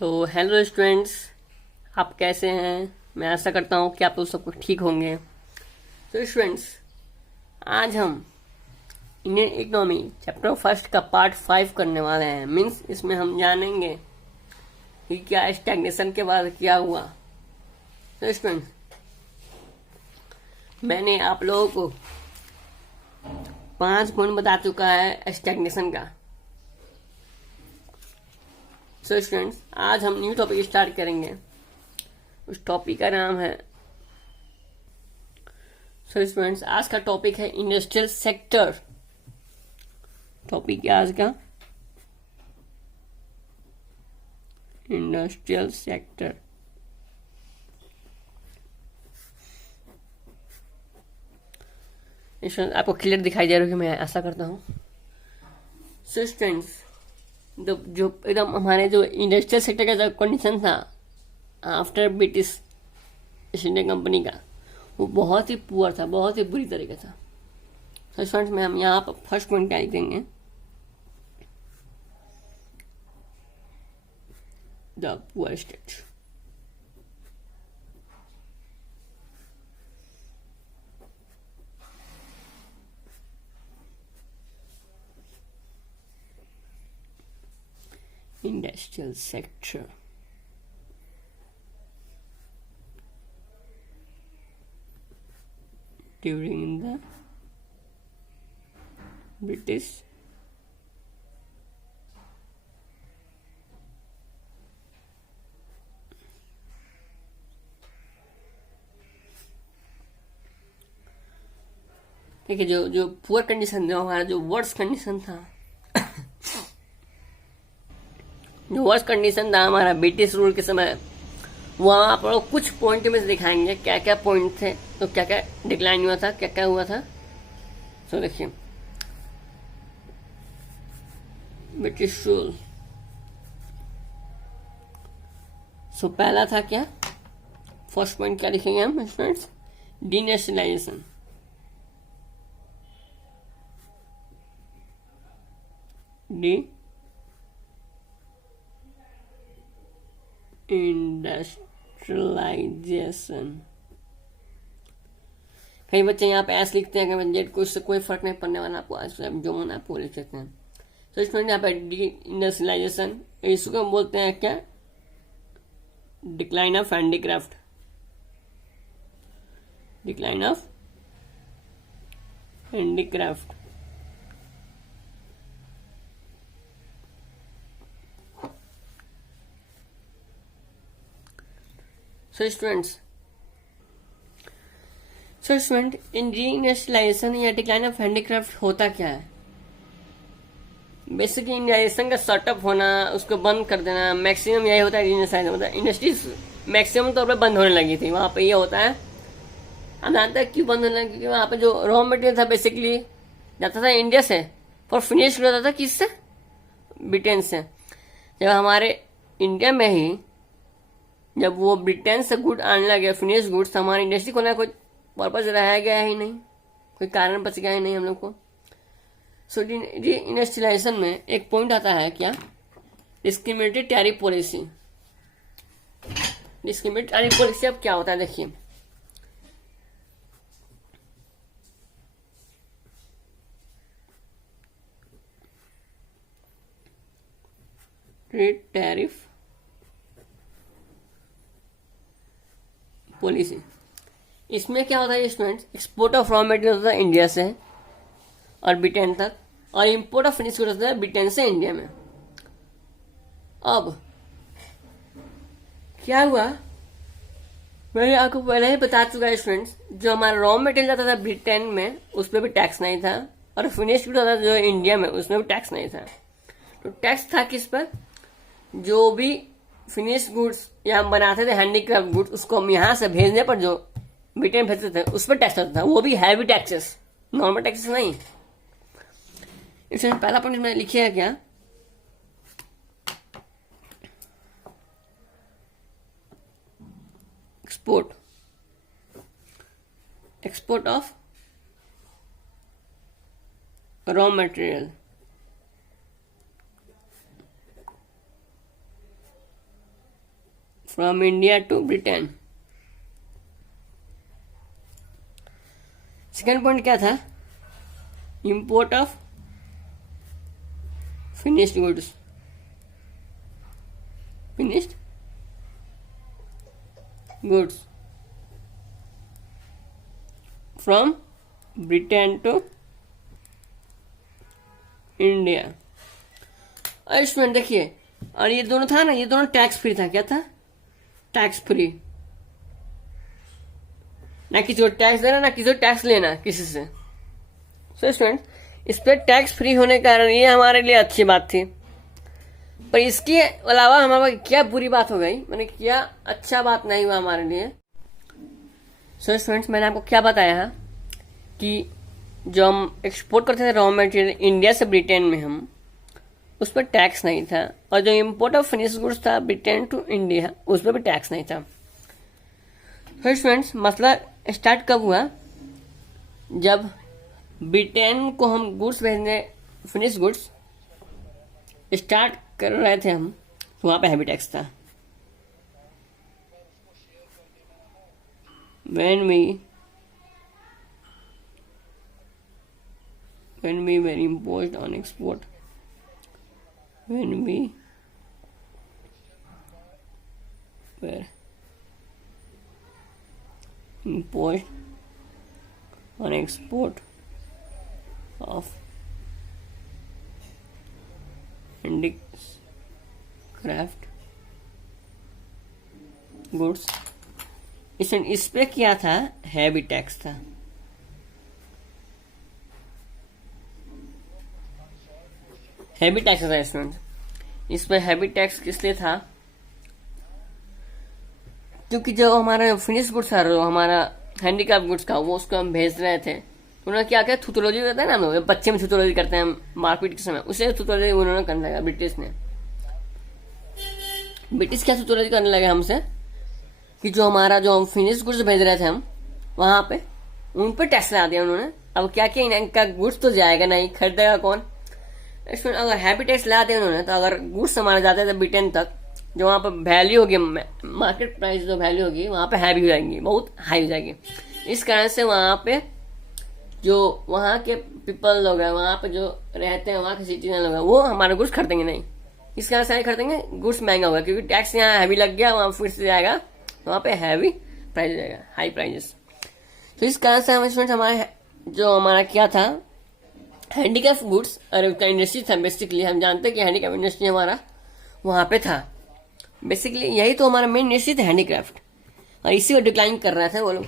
तो hello students, आप कैसे हैं? मैं आशा करता हूँ कि आप लोग सब कुछ ठीक होंगे। तो स्टूडेंट्स, आज हम इंडियन इकोनॉमी चैप्टर फर्स्ट का पार्ट 5 करने वाले हैं। मीन्स इसमें हम जानेंगे कि क्या स्टैग्नेशन के बाद क्या हुआ। तो स्टूडेंट्स, मैंने आप लोगों को 5 पॉइंट बता चुका है स्टैग्नेशन का। सो स्टूडेंट्स, आज हम न्यू टॉपिक स्टार्ट करेंगे। उस टॉपिक का नाम है स्टूडेंट्स, आज का टॉपिक है इंडस्ट्रियल सेक्टर। टॉपिक है आज का इंडस्ट्रियल सेक्टर। आपको क्लियर दिखाई दे रहा है कि मैं ऐसा करता हूँ। सो स्टूडेंट्स, जो एकदम हमारे जो इंडस्ट्रियल सेक्टर का जो कंडीशन था after British east India company का, वो बहुत ही पुअर था, बहुत ही बुरी तरीके था। तो स्टूडेंट्स, में हम यहाँ पर फर्स्ट पॉइंट क्या लिखेंगे, the poor state. Industrial sector during the British देखिए, जो पुअर कंडीशन, जो हमारा जो वर्स्ट कंडीशन था, जो वर्स्ट कंडीशन था हमारा ब्रिटिश रूल के समय, वहाँ आप लोग कुछ पॉइंट में से दिखाएंगे क्या क्या पॉइंट थे, तो क्या क्या डिक्लाइन हुआ था, क्या क्या हुआ था। तो देखिए, ब्रिटिश रूल। सो पहला था क्या, फर्स्ट पॉइंट क्या लिखेंगे हम स्टूडेंट्स, डीनेशनलाइजेशन। इंडस्ट्रियलाइजेशन। कई बच्चे यहाँ पे ऐसे लिखते हैं कि जेड को इससे कोई फर्क नहीं पड़ने वाला, आपको आज जो मन आपको लिख सकते हैं। तो इसमें यहाँ पे डी इंडस्ट्रियलाइजेशन, इसको हम बोलते हैं क्या, decline of handicraft. Decline of handicraft. So student, in reindustrialization या डिक्लाइन ऑफ हैंडीक्राफ्ट होता क्या है? बेसिकली इंडस्ट्रियलाइजेशन का शॉर्टअप होना, उसको बंद कर देना, मैक्सिमम यही होता है रीइंडस्ट्रियलाइजेशन। मतलब इंडस्ट्रीज मैक्सिमम तौर पर बंद होने लगी थी, वहां पे ये होता है। हम जानते हैं क्यों बंद होने लगी, क्योंकि वहां पे जो रॉ मटेरियल था बेसिकली जाता था इंडिया से, और फिनिश होता था किससे, ब्रिटेन से। जब हमारे इंडिया में ही जब वो ब्रिटेन से गुड आने लगे, फिनिश गुड्स, हमारी इंडस्ट्री खोलने का कोई पर्पज रह गया ही नहीं, कोई कारण बच गया ही नहीं हम लोग को। सो इंडस्ट्रियलाइजेशन में एक पॉइंट आता है क्या, discriminatory tariff policy. Discriminatory tariff policy अब क्या होता है, देखिए, ट्रेड टैरिफ पॉलिसी। इसमें क्या होता है students, export of raw material होता है इंडिया से और ब्रिटेन तक, और इंपोर्ट ऑफ फिनिश गुड्स होता है ब्रिटेन से इंडिया में। अब क्या हुआ, मैंने आपको पहले ही बता चुका है स्टूडेंट्स, जो हमारा रॉ मटेरियल जाता था ब्रिटेन में उस पर भी टैक्स नहीं था, और फिनिश गुड्स होता था जो इंडिया में उसमें भी टैक्स नहीं था। तो टैक्स था किस पर, जो भी फिनिश गुड्स या हम बनाते थे हैंडीक्राफ्ट गुड्स, उसको हम यहाँ से भेजने पर जो ब्रिटेन भेजते थे उस पर टैक्स लगता था, वो भी हैवी टैक्सेस, नॉर्मल टैक्सेस नहीं। इसमें पहला पॉइंट मैंने लिखिए है क्या, export of raw material. From India to Britain. Second point क्या था? Import of finished goods, finished goods from Britain to India. और स्टूडेंट देखिए, और ये दोनों था ना, ये दोनों टैक्स फ्री था। क्या था? Tax free. ना किसी को टैक्स देना, ना किसी को टैक्स लेना किसी से। सो स्टूडेंट, इस पर टैक्स फ्री होने के कारण ये हमारे लिए अच्छी बात थी। पर इसके अलावा हमारे क्या बुरी बात हो गई, मैंने क्या अच्छा बात नहीं हुआ हमारे लिए। सो स्टूडेंट्स, मैंने आपको क्या बताया है कि जो हम एक्सपोर्ट करते थे रॉ मटेरियल इंडिया से ब्रिटेन में, हम उस पर टैक्स नहीं था। और जो इम्पोर्ट ऑफ फिनिश गुड्स था ब्रिटेन टू इंडिया, उस पर भी टैक्स नहीं था। फिर स्टूडेंट्स, मसला स्टार्ट कब हुआ? जब ब्रिटेन को हम गुड्स भेजने, फिनिश गुड्स स्टार्ट कर रहे थे हम, तो वहां पे हैवी टैक्स था। when we were imposed on export, when we were imposed on export of handicraft goods, इस पे क्या था? हैवी टैक्स था। हैवी टैक्स था स्टूडेंट। इस पे हैवी टैक्स किस लिए था? क्योंकि जो हमारा फिनिश गुड्स था, जो हमारा हैंडीक्राफ्ट गुड्स का, वो उसको हम भेज रहे थे। उन्होंने क्या किया? थूथोलॉजी करते हैं ना हम लोग, बच्चे में थूथोलॉजी करते हैं मारपीट के समय, उसे थूथोलॉजी उन्होंने करने लगा ब्रिटिश ने। ब्रिटिश क्या थूथोलॉजी करने लगे हमसे कि जो हमारा जो हम फिनिश गुड्स भेज रहे थे हम, वहां पे उन पर टैक्स लगा दिया उन्होंने। अब क्या किया, इनका गुड्स तो जाएगा नहीं, खरीदेगा कौन? अगर हैवी टैक्स लगा दिया उन्होंने, तो अगर गुड्स हमारे जाते थे ब्रिटेन तक, जो वहां पर वैल्यू होगी, मार्केट प्राइस जो वैल्यू होगी वहां पे हैवी हो जाएंगी, बहुत हाई हो जाएगी। इस कारण से वहां पे जो वहां के पीपल लोग हैं, वहां पे जो रहते हैं, वहां के सिटीजन लोग हैं, वो हमारे गुड्स खरीदेंगे नहीं। इस कारण से खरीदेंगे, गुड्स महंगा होगा, क्योंकि टैक्स यहाँ हैवी लग गया, वहां फिर से जाएगा, वहां पे हैवी प्राइस जाएगा, हाई प्राइजेस। तो इस कारण से हम स्टूडेंट, हमारे जो हमारा क्या था, हैंडीक्राफ्ट गुड्स और उसका इंडस्ट्री था। बेसिकली हम जानते हैं कि हैंडीक्राफ्ट इंडस्ट्री हमारा वहां पे था। बेसिकली यही तो हमारा मेन इंडस्ट्री था, हैंडीक्राफ्ट, और इसी को डिक्लाइन कर रहे थे वो लोग।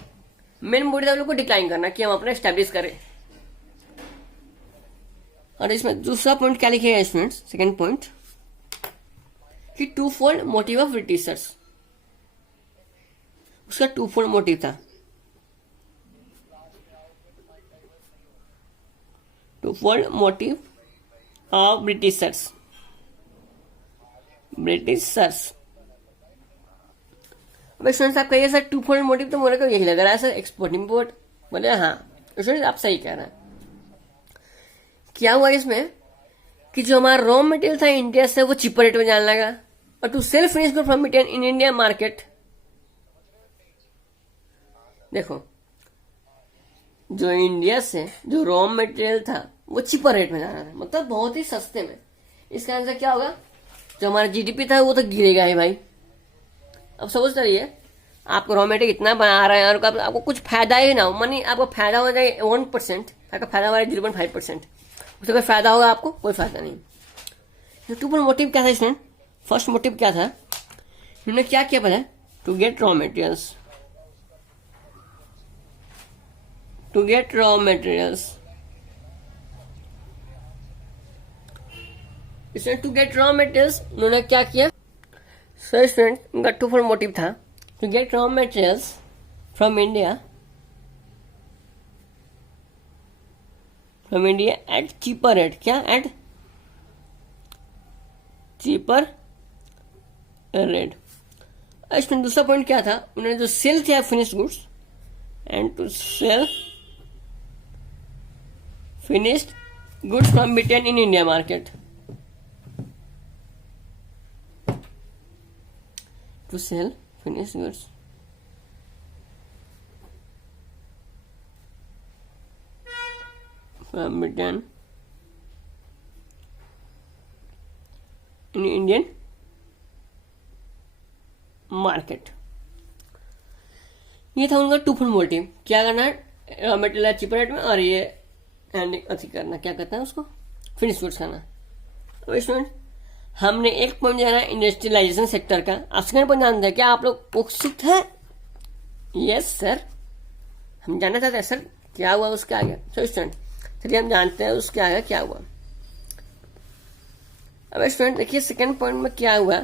मेन मोटिव था लोग को डिक्लाइन करना, कि हम अपना स्टैब्लिश करें। और इसमें दूसरा पॉइंट क्या लिखेगा स्टूडेंट्स? सेकेंड पॉइंट, कि two fold motive of Britishers. उसका टू फोल्ड मोटिव था। Two fold motive of Britishers. अब स्टूडेंट्स, आप कहिए सर टू फोल्ड मोटिव, तो मेरे को यही लग रहा है सर एक्सपोर्ट इम्पोर्ट। बोले हाँ स्टूडेंट्स, आप सही कह रहे हैं। क्या हुआ इसमें कि जो हमारा रॉ मटेरियल था इंडिया से, वो चीपर रेट में जाने लगा, और to sell finish good from Britain in India market. देखो, जो इंडिया से जो रॉ मटेरियल था वो चीपर रेट में जा रहा था, मतलब बहुत ही सस्ते में। इस कारण से क्या होगा, जो हमारा जीडीपी था वो तो गिरेगा ही भाई। अब समझ रहिए, आपको रॉ मटेरियल इतना बना रहे हैं और आपको कुछ फायदा ही ना हो, मनी आपको फायदा हो जाए 1%, आपका फायदा हो रहा है 0.5%, उससे कोई फायदा होगा आपको? कोई फायदा नहीं। तो टू मोटिव क्या था स्टूडेंट? फर्स्ट मोटिव क्या था? इन्होंने क्या किया पता है? To get raw materials, to get raw materials. इसमें टू गेट रॉ मटेरियल्स उन्होंने क्या किया? सो स्टूडेंट, उनका टू फोर मोटिव था, to get raw materials from India, from India at cheaper rate. क्या? At cheaper rate. इसमें दूसरा पॉइंट क्या था? उन्होंने जो सेल किया finished goods, and to sell finished goods from Britain in India market. To sell finish goods. From Britain in Indian market. ये था उनका टू फंड मोटिव, क्या करना है, रॉ मटेरियल चीपर रेट में और ये एंड अथी करना, क्या कहते हैं उसको, फिनिश गुड्स करना। अब स्टूडेंट हमने एक पॉइंट जाना है इंडस्ट्रियलाइजेशन सेक्टर का, आप सेकंड पॉइंट जानते हैं, क्या आप लोग उत्सुक है? यस सर, हम जानना चाहते हैं सर क्या हुआ उसके आगे। सो स्टूडेंट चलिए हम जानते हैं उसके आगे क्या हुआ। अब स्टूडेंट देखिए सेकंड पॉइंट में क्या हुआ,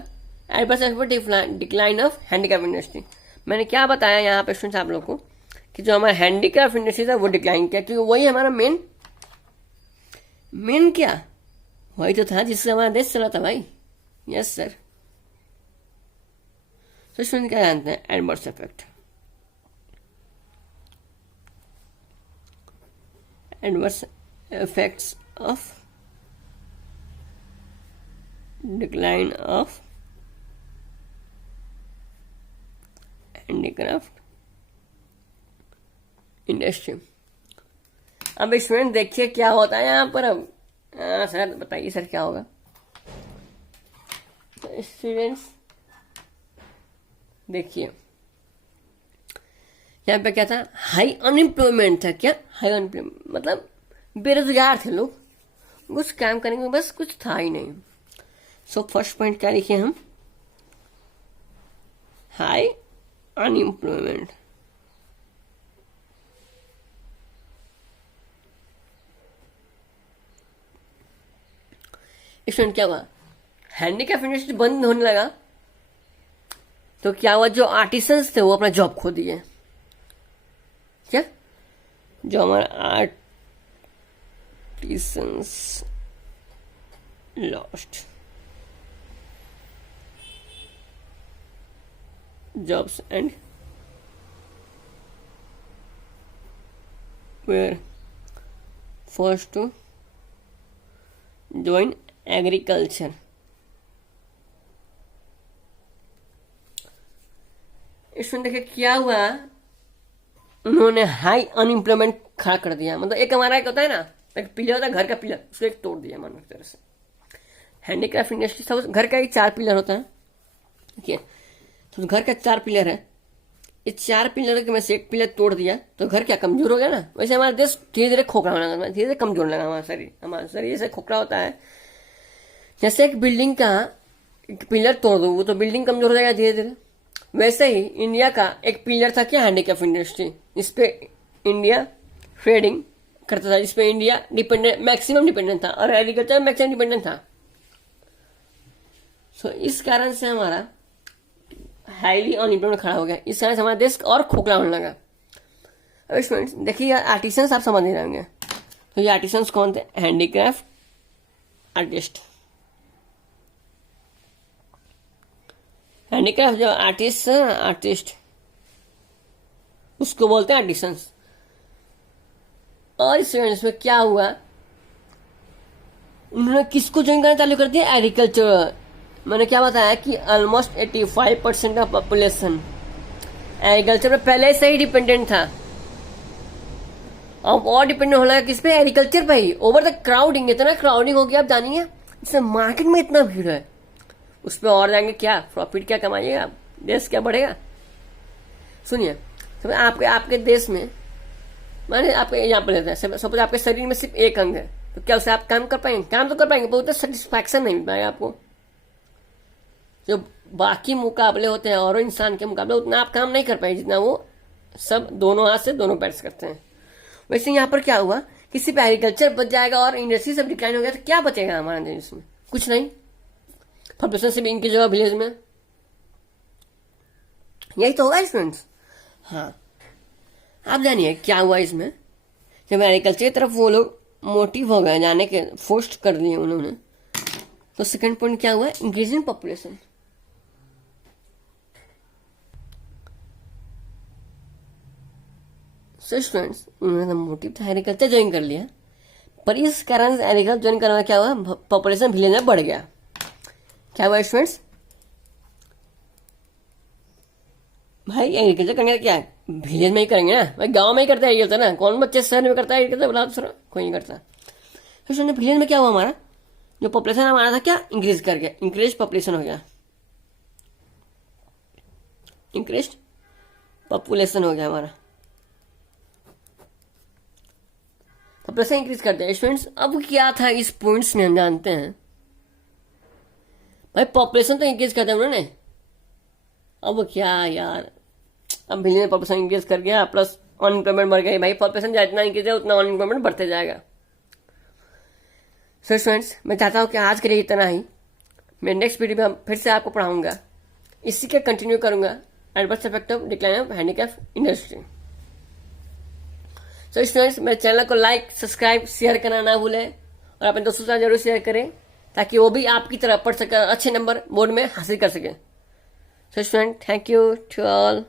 adverse decline of handicraft industry. मैंने क्या बताया यहाँ पे स्टूडेंट्स आप लोग को कि जो हमारा हैंडीक्राफ्ट इंडस्ट्री था वो डिक्लाइन किया, क्योंकि वही हमारा मेन क्या वही तो था जिससे हमारा देश चला था भाई। Yes sir. तो स्टूडेंट क्या जानते हैं, adverse effect, adverse effects of decline of handicraft industry. अब स्टूडेंट देखिए क्या होता है यहाँ पर। अब सर बताइए सर क्या होगा। तो स्टूडेंट्स देखिए यहाँ पे क्या था, हाई अनएम्प्लॉयमेंट था। क्या हाई अनएम्प्लॉयमेंट मतलब बेरोजगार थे लोग, कुछ काम करेंगे बस कुछ था ही नहीं। सो फर्स्ट पॉइंट क्या लिखे हम, हाई अनएम्प्लॉयमेंट। स्टूडेंट क्या हुआ, हैंडीक्राफ्ट इंडस्ट्री बंद होने लगा तो क्या हुआ, जो आर्टिसंस थे वो अपना जॉब खो दिए। क्या जो हमारा artisans lost jobs and were forced to join agriculture. इसमें देखिए क्या हुआ, उन्होंने हाई अनएम्प्लॉयमेंट खड़ा कर दिया। मतलब एक हमारा एक होता है ना, एक पिलर होता है घर का पिलर, उसको एक तोड़ दिया मानो एक तरह से। हैंडीक्राफ्ट इंडस्ट्री सब घर का ही 4 पिलर होता है, ठीक है, तो घर का 4 पिलर है, ये 4 पिलर के में से एक पिलर तोड़ दिया तो घर क्या कमजोर हो गया ना। वैसे हमारा देश धीरे धीरे खोखला होने लगा, धीरे धीरे कमजोर लगा हमारा शरीर जैसे खोखला होता है। जैसे एक बिल्डिंग का एक पिलर तोड़ दो वो तो बिल्डिंग कमजोर हो जाएगा धीरे धीरे, वैसे ही इंडिया का एक पिलर था क्या, हैंडीक्राफ्ट इंडस्ट्री। इस पे इंडिया ट्रेडिंग करता था, जिसपे इंडिया डिपेंडेंट मैक्सिमम डिपेंडेंट था और एग्रीकल्चर मैक्सिमम डिपेंडेंट था। सो इस कारण से हमारा हाईली अनएम्प्लॉयमेंट खड़ा हो गया, इस कारण से हमारा देश और खोखला होने लगा। अब स्टूडेंट्स देखिए आर्टिसंस आप समझ नहीं रहेंगे, तो ये आर्टिसंस कौन थे, हैंडीक्राफ्ट आर्टिस्ट। हैंडीक्राफ्ट जो आर्टिस्ट उसको बोलते हैं आर्टिसंस। और इसमें क्या हुआ, उन्होंने किसको ज्वाइन करना चालू कर दिया, एग्रीकल्चर। मैंने क्या बताया कि ऑलमोस्ट 85% का पॉपुलेशन एग्रीकल्चर पे पहले से ही डिपेंडेंट था, अब और डिपेंडेंट हो लगा किस पे, एग्रीकल्चर पे ही। ओवर द क्राउडिंग, इतना क्राउडिंग हो गया आप जानिए, इससे मार्केट में इतना भीड़ है, उस पर और जाएंगे क्या प्रॉफिट क्या कमाइएगा, देश क्या बढ़ेगा। सुनिए सब आपके देश में, माने आपके एग्जाम्पल लेते हैं, सपोज आपके शरीर में सिर्फ एक अंग है, तो क्या उसे आप काम कर पाएंगे, काम तो कर पाएंगे, बहुत सेटिस्फैक्शन नहीं मिल पाएगा आपको। जो बाकी मुकाबले होते हैं और इंसान के मुकाबले उतना आप काम नहीं कर पाए जितना वो सब दोनों हाथ से दोनों पैर से करते हैं। वैसे यहाँ पर क्या हुआ, किसी पे एग्रीकल्चर बच जाएगा और इंडस्ट्री सब डिक्लाइन हो गया तो क्या बचेगा हमारे देश में, कुछ नहीं। पॉपुलेशन से भी इनकी जगह विलेज में, यही तो होगा स्टूडेंट्स। हाँ आप जानिए क्या हुआ इसमें, जब एग्रीकल्चर की तरफ वो लोग मोटिव हो गए जाने के, फोर्स कर दिए उन्होंने, तो सेकंड पॉइंट क्या हुआ, increase in population. So students उन्होंने मोटिव था एग्रीकल्चर ज्वाइन कर लिया, पर इस कारण से एग्रीकल्चर ज्वाइन करने क्या हुआ, पॉपुलेशन विलेज में बढ़ गया। क्या हुआ स्टूडेंट्स, भाई एग्रीकल्चर करने का क्या है, विलेज में ही करेंगे ना भाई, गांव में ही करता है एग्रीकल्चर ना, कौन बच्चे शहर में करता है एग्रीकल्चर, बोला आप सर कोई नहीं करता। फिर सुनिए विलेज में क्या हुआ, हमारा जो पॉपुलेशन हमारा था क्या इंक्रीज कर गया, इंक्रीज पॉपुलेशन हो गया, इंक्रीज पॉपुलेशन हो गया हमारा, पॉपुलेशन इंक्रीज करते हैं स्टूडेंट्स। अब क्या था इस पॉइंट्स में हम जानते हैं भाई, पॉपुलेशन तो इंक्रीज करते हैं उन्होंने, अब क्या यार, अब विलेज में पॉपुलेशन इंक्रीज कर गया प्लस अनएम्प्लॉयमेंट बढ़ गई, भाई पॉपुलेशन जितना इंक्रीज है उतना अनएम्प्लॉयमेंट बढ़ते जाएगा। सो स्टूडेंट्स मैं चाहता हूँ कि आज के लिए इतना ही, मैं नेक्स्ट वीडियो में फिर से आपको पढ़ाऊंगा, इसी के कंटिन्यू करूंगा adverse effect of decline of handicraft industry. So students मेरे चैनल को लाइक सब्सक्राइब शेयर करना ना भूलें और अपने दोस्तों से जरूर शेयर करें ताकि वो भी आपकी तरह पढ़ सके, अच्छे नंबर बोर्ड में हासिल कर सके। So student thank you to all.